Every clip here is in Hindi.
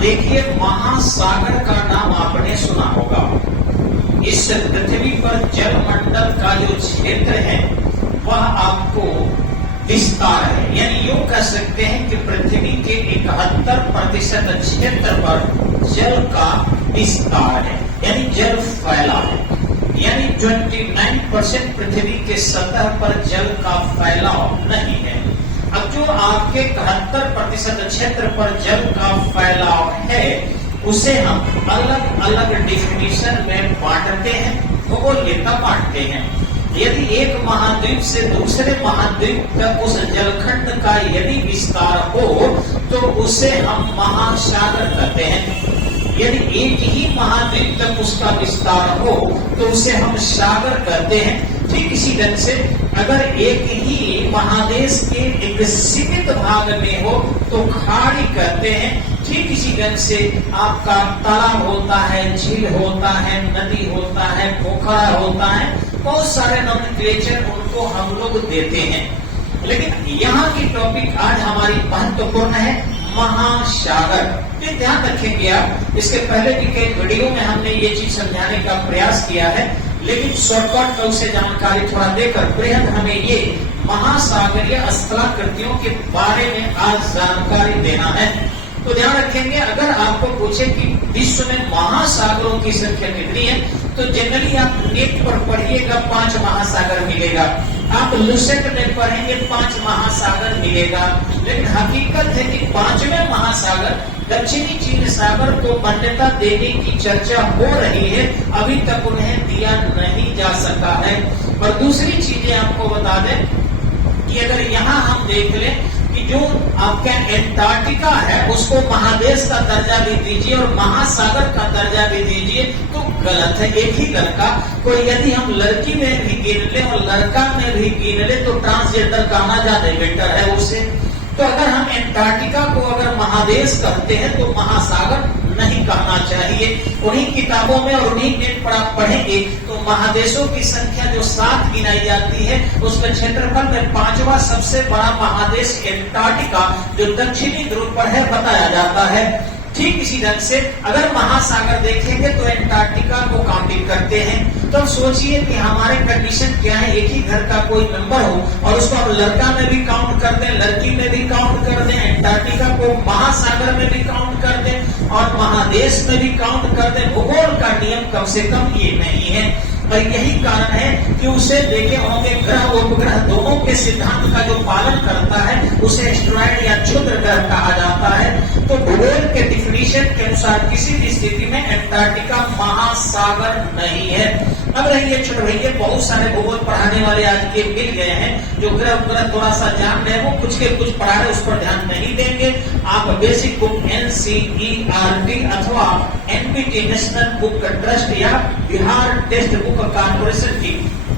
देखिए, महासागर का नाम आपने सुना होगा। इस पृथ्वी पर जलमंडल का जो क्षेत्र है वह आपको विस्तार है, यानी यूं कह सकते हैं कि पृथ्वी के 71% क्षेत्र पर जल का विस्तार है, यानी जल फैला है। यानी 29% पृथ्वी के सतह पर जल का फैलाव नहीं है। अब जो आपके 71% क्षेत्र पर जल का फैलाव है उसे हम अलग अलग डिफिनेशन में बांटते हैं, भूगोलता बांटते हैं। यदि एक महाद्वीप से दूसरे महाद्वीप तक उस जलखंड का यदि विस्तार हो तो उसे हम महासागर कहते हैं। यदि एक ही महाद्वीप तक उसका विस्तार हो तो उसे हम सागर कहते हैं। ठीक इसी ढंग से अगर एक ही महादेश के एक सीमित भाग में हो तो खाड़ी कहते हैं। ठीक इसी ढंग से आपका तालाब होता है, झील होता है, नदी होता है, पोखरा होता है, बहुत सारे नोमेनक्लेचर उनको हम लोग देते हैं। लेकिन यहाँ की टॉपिक आज हमारी महत्वपूर्ण है महासागर। ये ध्यान रखेंगे आप, इसके पहले भी कई वीडियो में हमने ये चीज समझाने का प्रयास किया है, लेकिन शॉर्टकट में उसे जानकारी थोड़ा देकर बेहद हमें ये महासागरीय स्थलाकृतियों के बारे में आज जानकारी देना है। तो ध्यान रखेंगे, अगर आपको पूछे कि विश्व में महासागरों की संख्या कितनी है तो जनरली आप नेट पर पढ़िएगा 5 महासागर मिलेगा। आप लुसेंट में पढ़ेंगे 5 महासागर मिलेगा। लेकिन हकीकत है कि 5वें महासागर दक्षिणी चीन सागर को मान्यता देने की चर्चा हो रही है, अभी तक उन्हें दिया नहीं जा सका है। और दूसरी चीजें आपको बता दें कि अगर यहाँ हम देख लें कि जो आपका एंटार्क्टिका है उसको महादेश का दर्जा भी दीजिए और महासागर का दर्जा भी दीजिए तो गलत है। एक ही लड़का को यदि हम लड़की में भी गिन ले और लड़का में भी गिन ले तो ट्रांसजेंडर कहना ज्यादा बेटर है उससे। तो अगर हम एंटार्क्टिका को अगर महादेश कहते हैं तो महासागर नहीं कहना चाहिए। उन्हीं किताबों में और उन्हीं नेट पर आप पढ़ेंगे तो महादेशों की संख्या जो 7 गिनाई जाती है उसके क्षेत्रफल में 5वां सबसे बड़ा महादेश एंटार्क्टिका जो दक्षिणी ध्रुव पर है बताया जाता है। ठीक इसी ढंग से अगर महासागर देखेंगे तो एंटार्क्टिका को काउंटिंग करते हैं। तो सोचिए कि हमारे कंडीशन क्या है, एक ही घर का कोई मेंबर हो और उसको हम लड़का में भी काउंट कर दें, लड़की में भी काउंट कर दें, एंटार्क्टिका को महासागर में भी काउंट कर दें और महादेश में भी काउंट कर दें। भूगोल का नियम कम से कम ये नहीं है। और यही कारण है कि उसे देखे होंगे ग्रह उपग्रह दोनों के सिद्धांत का जो पालन करता है उसे एस्टेरॉयड या क्षुद्र ग्रह कहा जाता है। तो भूगोल के डिफिनीशन के अनुसार किसी भी स्थिति में एंटार्क्टिका महासागर नहीं है। अब रहिए छोटे भैया, बहुत सारे भूगोल पढ़ाने वाले आज के मिल गए हैं जो ग्रह उपग्रह थोड़ा सा जान रहे हैं, वो कुछ के कुछ पढ़ा रहे, उस पर ध्यान नहीं देंगे। आप बेसिक बुक NCERT अथवा NPT नेशनल बुक ट्रस्ट या बिहार टेस्ट बुक कॉर्पोरेशन की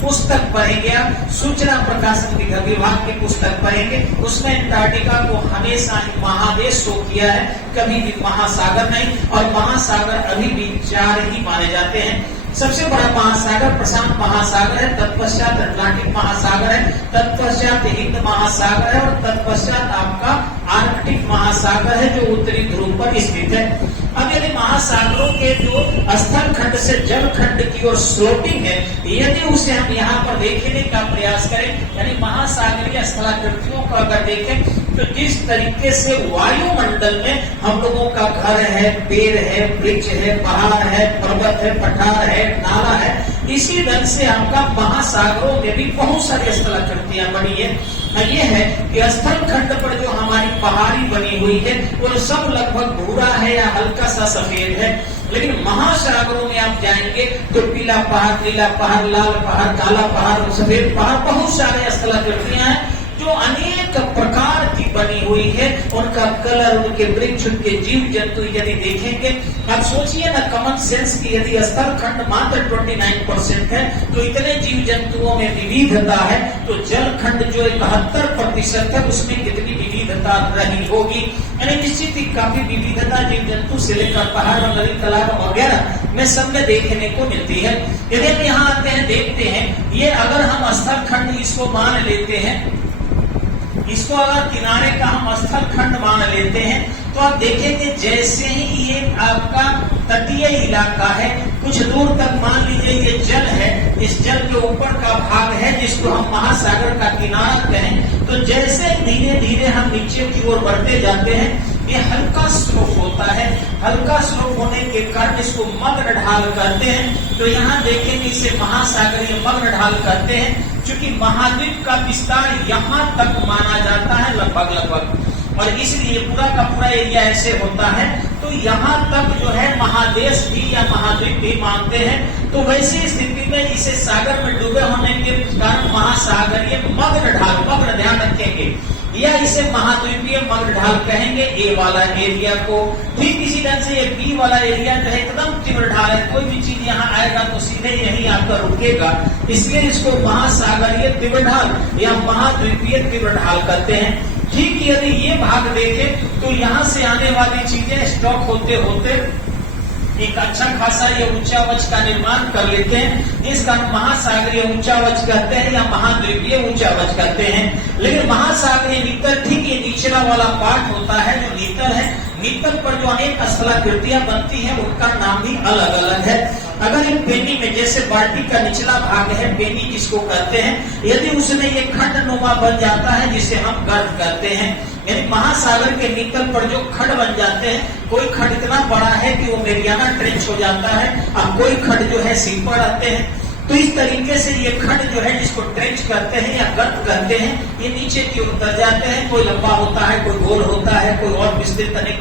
पुस्तक पढ़ेंगे, आप सूचना प्रकाशन विभाग की पुस्तक पढ़ेंगे, उसमें एंटार्क्टिका को हमेशा ही महादेश शो किया है, कभी भी महासागर नहीं। और महासागर अभी भी 4 ही माने जाते हैं। सबसे बड़ा महासागर प्रशांत महासागर है, तत्पश्चात अटलांटिक महासागर है, तत्पश्चात हिंद महासागर है और तत्पश्चात आपका आर्कटिक महासागर है जो उत्तरी ध्रुव पर स्थित है। अब यदि महासागरों के जो स्थल खंड से जल खंड की ओर स्लोपिंग है, यदि उसे हम यहाँ पर देखने का प्रयास करें, यानी महासागरीय स्थलाकृतियों को अगर देखें तो जिस तरीके से वायुमंडल में हम लोगों का घर है, पेड़ है, वृक्ष है, पहाड़ है, पर्वत है, पठार है, नाला है, इसी ढंग से आपका महासागरों में भी बहुत सारी स्थलाकृतियां बनी है। ये है कि स्थल खंड पर जो हमारी पहाड़ी बनी हुई है वो सब लगभग भूरा है या हल्का सा सफेद है। लेकिन महासागरों में आप जाएंगे तो पीला पहाड़, नीला पहाड़, लाल पहाड़, काला पहाड़, सफेद पहाड़, बहुत सारे स्थलाकृतियां हैं जो अनेक प्रकार की बनी हुई है। उनका कलर, उनके वृक्ष, उनके जीव जंतु यदि देखेंगे, आप सोचिए ना कॉमन सेंस की यदि स्थल खंड मात्र 29% है तो इतने जीव जंतुओं में विविधता है तो जल खंड जो 71% है उसमें कितनी विविधता रही होगी। यानी निश्चित ही काफी विविधता जीव जंतु से लेकर पहाड़ और नदी तालाब वगैरह में सब में देखने को मिलती है। यदि हम यहाँ आते हैं, देखते हैं, ये अगर हम स्थल खंड इसको मान लेते हैं, इसको अगर किनारे का हम स्थल खंड मान लेते हैं तो आप देखेंगे जैसे ही आपका तटीय इलाका है, कुछ दूर तक मान लीजिए ये जल है, इस जल के ऊपर का भाग है जिसको हम महासागर का किनारा कहें। तो जैसे धीरे धीरे हम नीचे की ओर बढ़ते जाते हैं, ये हल्का स्लोप होता है, हल्का स्लोप होने के कारण इसको मग्न ढाल कहते हैं। तो यहाँ देखेंगे इसे महासागरीय मग्न ढाल कहते हैं, क्योंकि महाद्वीप का विस्तार यहाँ तक माना जाता है लगभग, और इसलिए पूरा का पूरा एरिया ऐसे होता है। तो यहाँ तक जो है महादेश भी या महाद्वीप भी मानते हैं। तो वैसी स्थिति में इसे सागर में डूबे होने के कारण महासागरीय मग्न ढाल, मग्न ध्यान रखेंगे, या इसे महाद्वीपीय मग्न ढाल कहेंगे ए वाला एरिया को। ठीक इसी ढंग से ये बी वाला एरिया जो है एकदम तीव्र ढाल है, कोई भी चीज यहाँ आएगा तो सीधे यही आकर रुकेगा, इसलिए इसको महासागरीय तीव्र ढाल या महाद्वीपीय तीव्र ढाल कहते हैं। ठीक यदि ये भाग देखें तो यहाँ से आने वाली चीजें स्टॉक होते होते एक अच्छा खासा ये ऊंचावच का निर्माण कर लेते हैं। इसका महासागरीय ऊंचावच कहते हैं या महाद्वीपीय ऊंचावच कहते हैं। लेकिन महासागरीय नीतल ठीक ये निचला वाला पार्ट होता है जो नीतल है, नीतल पर जो अनेक स्थलाकृतियां बनती हैं उनका नाम भी अलग अलग है। अगर इन पेनी में जैसे बाल्टी का निचला भाग है, पेनी जिसको कहते हैं, यदि उसमें ये खंड नुमा बन जाता है जिसे हम गर्त कहते हैं, यानी महासागर के नीतल पर जो खंड बन जाते हैं, कोई खंड इतना बड़ा है कि वो मेरियाना ट्रेंच हो जाता है, और कोई खंड जो है सीप पर रहते हैं। तो इस तरीके से ये खंड जो है जिसको ट्रेंच करते हैं या गर्त कहते हैं, ये नीचे की ओर उतर जाते हैं। कोई लंबा होता है, कोई गोल होता है, कोई और विस्तृत अनेक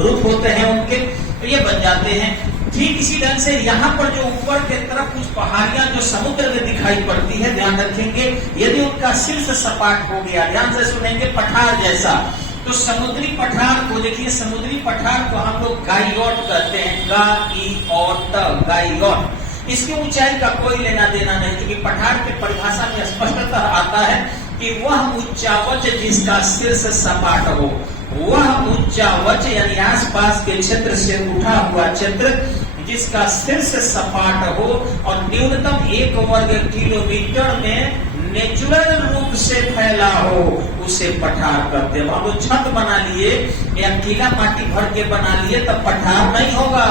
रूप होते हैं उनके, तो ये बन जाते हैं। ठीक इसी ढंग से यहाँ पर जो ऊपर की तरफ कुछ पहाड़ियां जो समुद्र में दिखाई पड़ती है, ध्यान रखेंगे, यदि उनका शीर्ष सपाट हो गया, ध्यान से सुनेंगे, पठार जैसा, तो समुद्री पठार को देखिए, समुद्री पठार को हम लोग गाइयोट कहते हैं, गाइयोट। इसकी ऊंचाई का कोई लेना देना नहीं, क्योंकि पठार की परिभाषा में स्पष्टतः आता है कि वह ऊंचावच जिसका शीर्ष सपाट हो, वह ऊंचावच यानी आसपास के क्षेत्र से उठा हुआ क्षेत्र जिसका शीर्ष सपाट हो और न्यूनतम 1 वर्ग किलोमीटर में नेचुरल रूप से फैला हो, उसे पठार कहते हैं। हम लोग छत बना लिए या गीला माटी भर के बना लिए तब पठार नहीं होगा,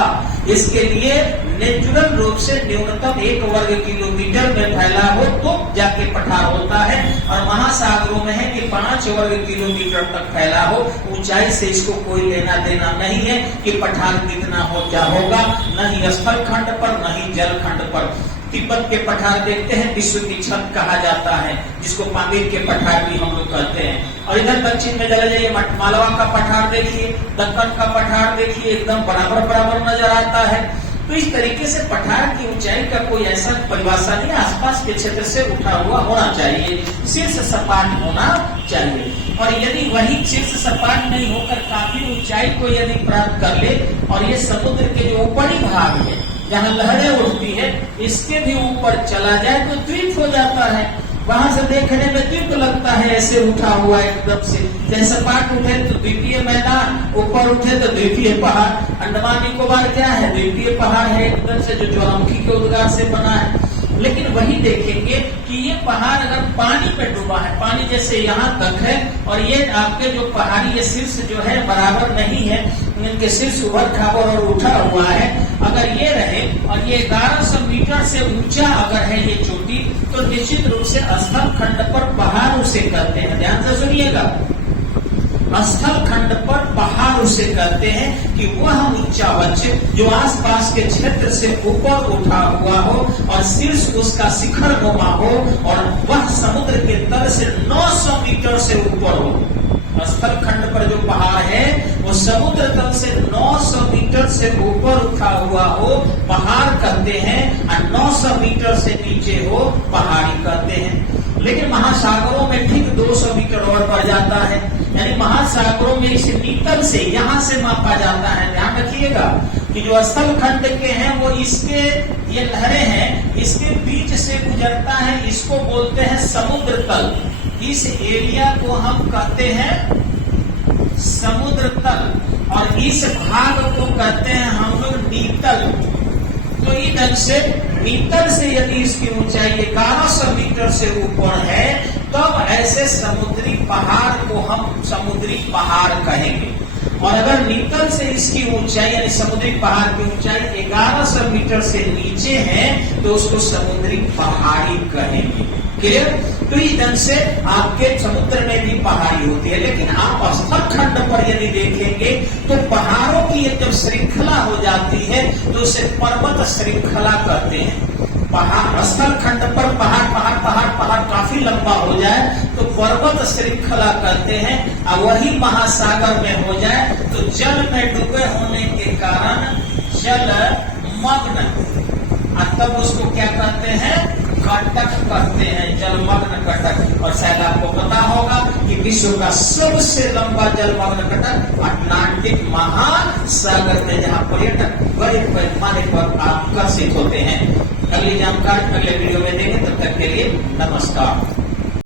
इसके लिए नेचुरल रूप से न्यूनतम 1 वर्ग किलोमीटर में फैला हो तो जाके पठार होता है। और महासागरों में है कि 5 वर्ग किलोमीटर तक फैला हो, ऊंचाई से इसको कोई लेना देना नहीं है कि पठार कितना हो क्या होगा, न ही स्थल खंड पर न ही जल खंड पर। तिब्बत के पठार देखते हैं, विश्व की छत कहा जाता है, जिसको पामीर के पठार भी हम लोग कहते हैं। और इधर दक्षिण में चले जाइए, मालवा का पठार देखिए, दक्कन का पठार देखिए, एकदम बराबर बराबर नजर आता है। तो इस तरीके से पठार की ऊंचाई का कोई ऐसा परिभाषा नहीं, आसपास के क्षेत्र से उठा हुआ होना चाहिए, शीर्ष सपाट होना चाहिए। और यदि वही शीर्ष सपाट नहीं होकर काफी ऊंचाई को यदि प्राप्त कर ले और ये समुद्र के जो ऊपरी भाग है जहाँ लहरें उठती है, इसके भी ऊपर चला जाए तो द्वीप हो जाता है। वहां से देखने में द्वीप लगता है, ऐसे उठा हुआ एकदम से, जैसे सपाट उठे तो द्वीपीय मैदान, ऊपर उठे तो द्वीपीय पहाड़। अंडमान निकोबार क्या है, द्वीपीय पहाड़ है एकदम से, जो ज्वालामुखी के उद्गार से बना है। लेकिन वही देखेंगे कि ये पहाड़ अगर पानी पे डूबा है, पानी जैसे यहाँ तक है, और ये आपके जो पहाड़ी ये शीर्ष जो है बराबर नहीं है, इनके शीर्ष उभर खाबर और उठा हुआ है, अगर ये रहे और ये 1100 मीटर से ऊंचा अगर है ये चोटी, तो निश्चित रूप से स्थल खंड पर पहाड़ उसे कहते हैं। ध्यान से सुनिएगा, स्थल खंड पर पहाड़ उसे कहते हैं कि वह ऊंचावच जो आसपास के क्षेत्र से ऊपर उठा हुआ हो और शीर्ष उसका शिखर नुमा हो और वह समुद्र के तल से 900 मीटर से ऊपर हो। स्थल खंड पर जो पहाड़ है वो समुद्र तल से 900 मीटर से ऊपर उठा हुआ हो, पहाड़ कहते हैं, और 900 मीटर से नीचे हो, पहाड़ी कहते हैं। लेकिन महासागरों में ठीक 200 मीटर और बढ़ जाता है, यानी महासागरों में इस नीतल से यहाँ से मापा जाता है। ध्यान रखिएगा कि जो स्थल खंड के हैं वो इसके ये लहरें हैं, इसके बीच से गुजरता है, इसको बोलते हैं समुद्र तल। इस एरिया को हम कहते हैं समुद्र तल और इस भाग को कहते हैं हम लोग नीतल। तो इस ढंग से नीतल से यदि इसकी ऊंचाई 1100 मीटर से ऊपर है तब ऐसे समुद्री पहाड़ को हम समुद्री पहाड़ कहेंगे। और अगर नीतल से इसकी ऊंचाई यानी समुद्री पहाड़ की ऊंचाई 1100 मीटर से नीचे है तो उसको समुद्री पहाड़ी कहेंगे। क्लियर? तो इस ढंग से आपके समुद्र में भी पहाड़ी होती है, लेकिन आप स्थल खंड पर यदि देखेंगे तो पहाड़ों की जब श्रृंखला हो जाती है तो उसे पर्वत श्रृंखला कहते हैं। पहाड़ स्थल खंड पर पहाड़ काफी लंबा हो जाए तो पर्वत श्रृंखला कहते हैं, और वही महासागर में हो जाए तो जल में डूबे होने के कारण जल मग्न, तब उसको क्या कहते हैं? कटक कहते हैं, जलमग्न कटक। और शायद आपको पता होगा कि विश्व का सबसे लंबा जलमग्न कटक अटलांटिक महासागर में, जहां पर्यटक बड़े पैमाने पर आकर्षित होते हैं। अगली जानकारी अगले वीडियो में देंगे, तब तक के लिए नमस्कार।